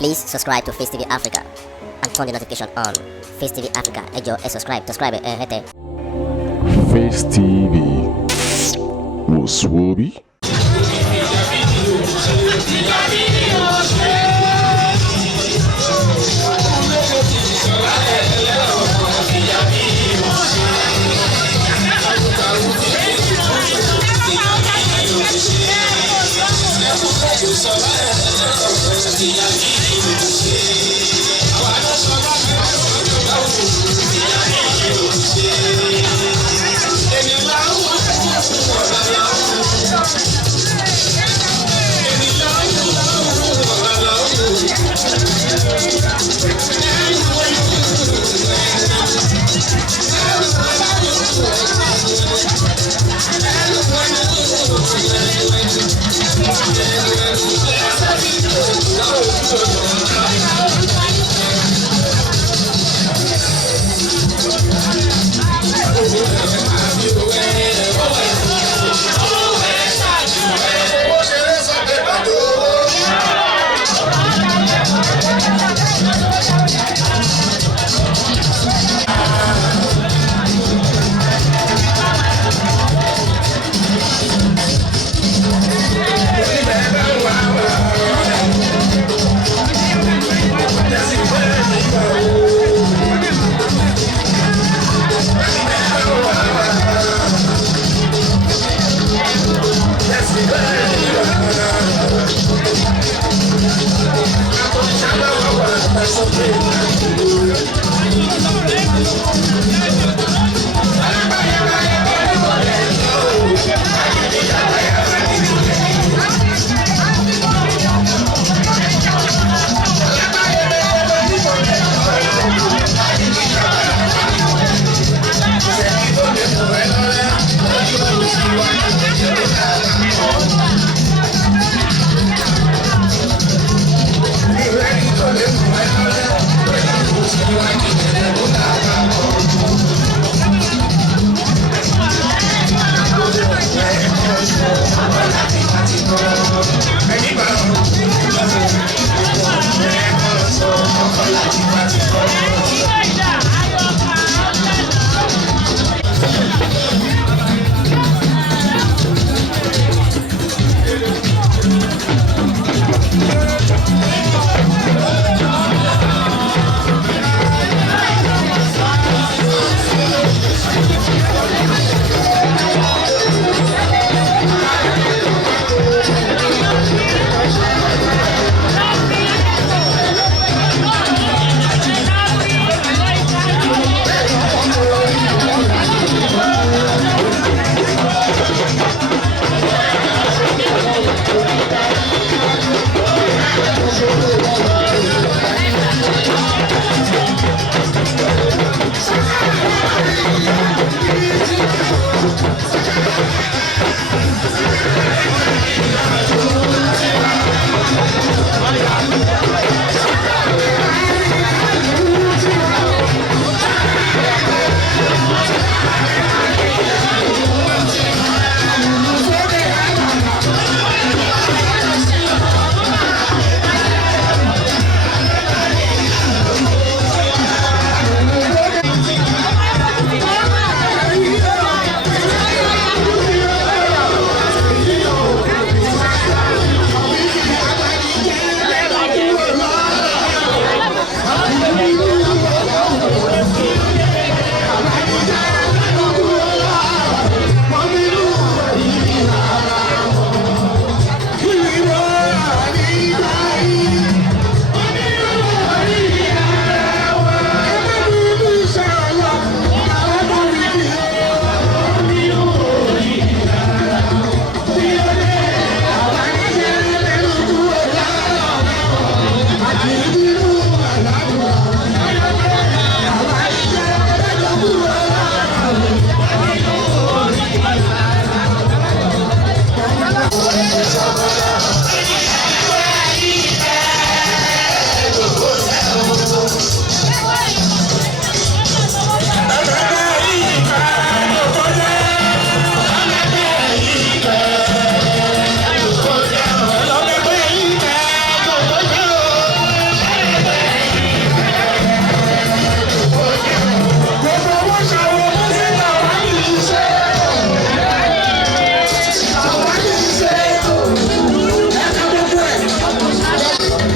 Please subscribe to Face TV Africa and turn the notification on. Face TV Africa, ẹ jọ̀ọ́ subscribe, hete. Face TV was Swoby.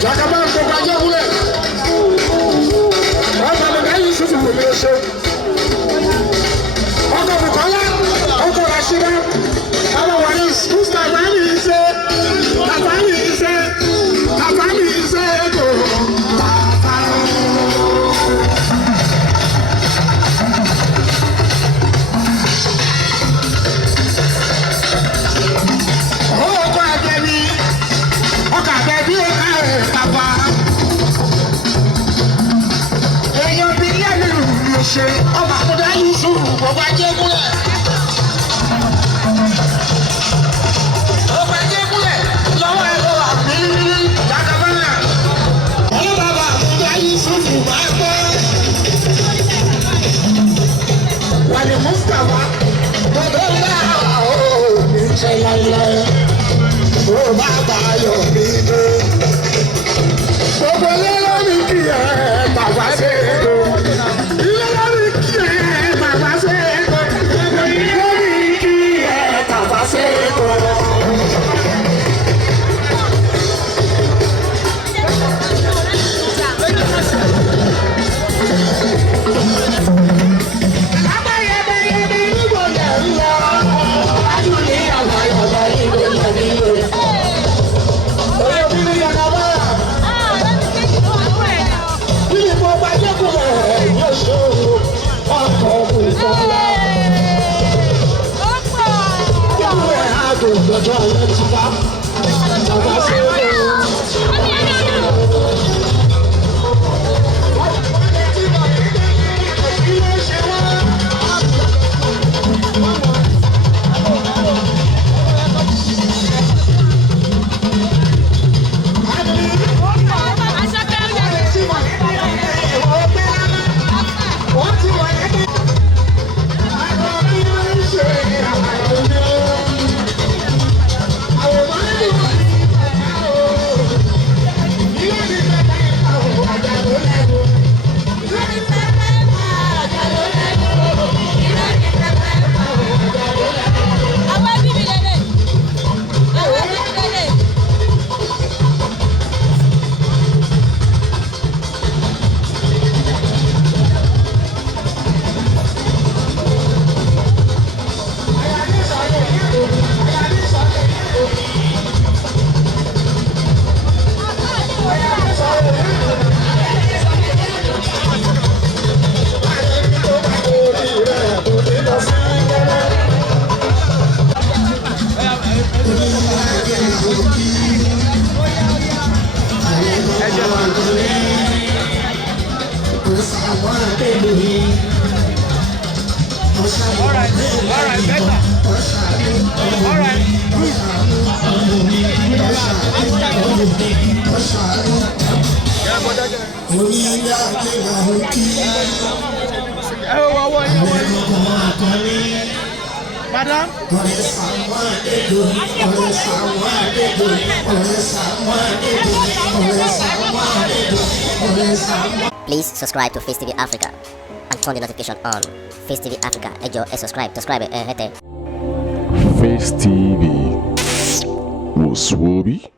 Jagaba gbogbo ajé wúlẹ̀. Ọkọ̀ mi ká Yusuf wò mí ṣe. Ọkọ̀ Bùkọ́lá, ọkọ̀ Rashida. Ọmọ wà ní Kústa Bàmí ṣe. Bàbámi ṣe. Bàbámi ṣe ètò. Ọba àkọ́dá Yusuf gbogbo ajé múlẹ̀. Gbogbo ajé múlẹ̀ lọ́wọ́ ẹ̀rọ àmì Jagabana. Ọlọ́bàbà àkọ́dá Yusuf máa gbọ́. Wàlẹ̀ Mustapha gbogbo ńlá òní ṣe láíláí. Ó bá bá yọ̀ mí dé. Gbogbo lẹ́lọ́ mi kì í ẹ̀ bàbá ṣe é tó. Lọ́jọ́ ayé ti bá bàbá ṣe é lọ. Madam? Please subscribe to Face TV Africa and turn the notification on. Face TV Africa, ẹ jọ̀ọ́ ẹ subscribe, hete. Face TV was Swoby.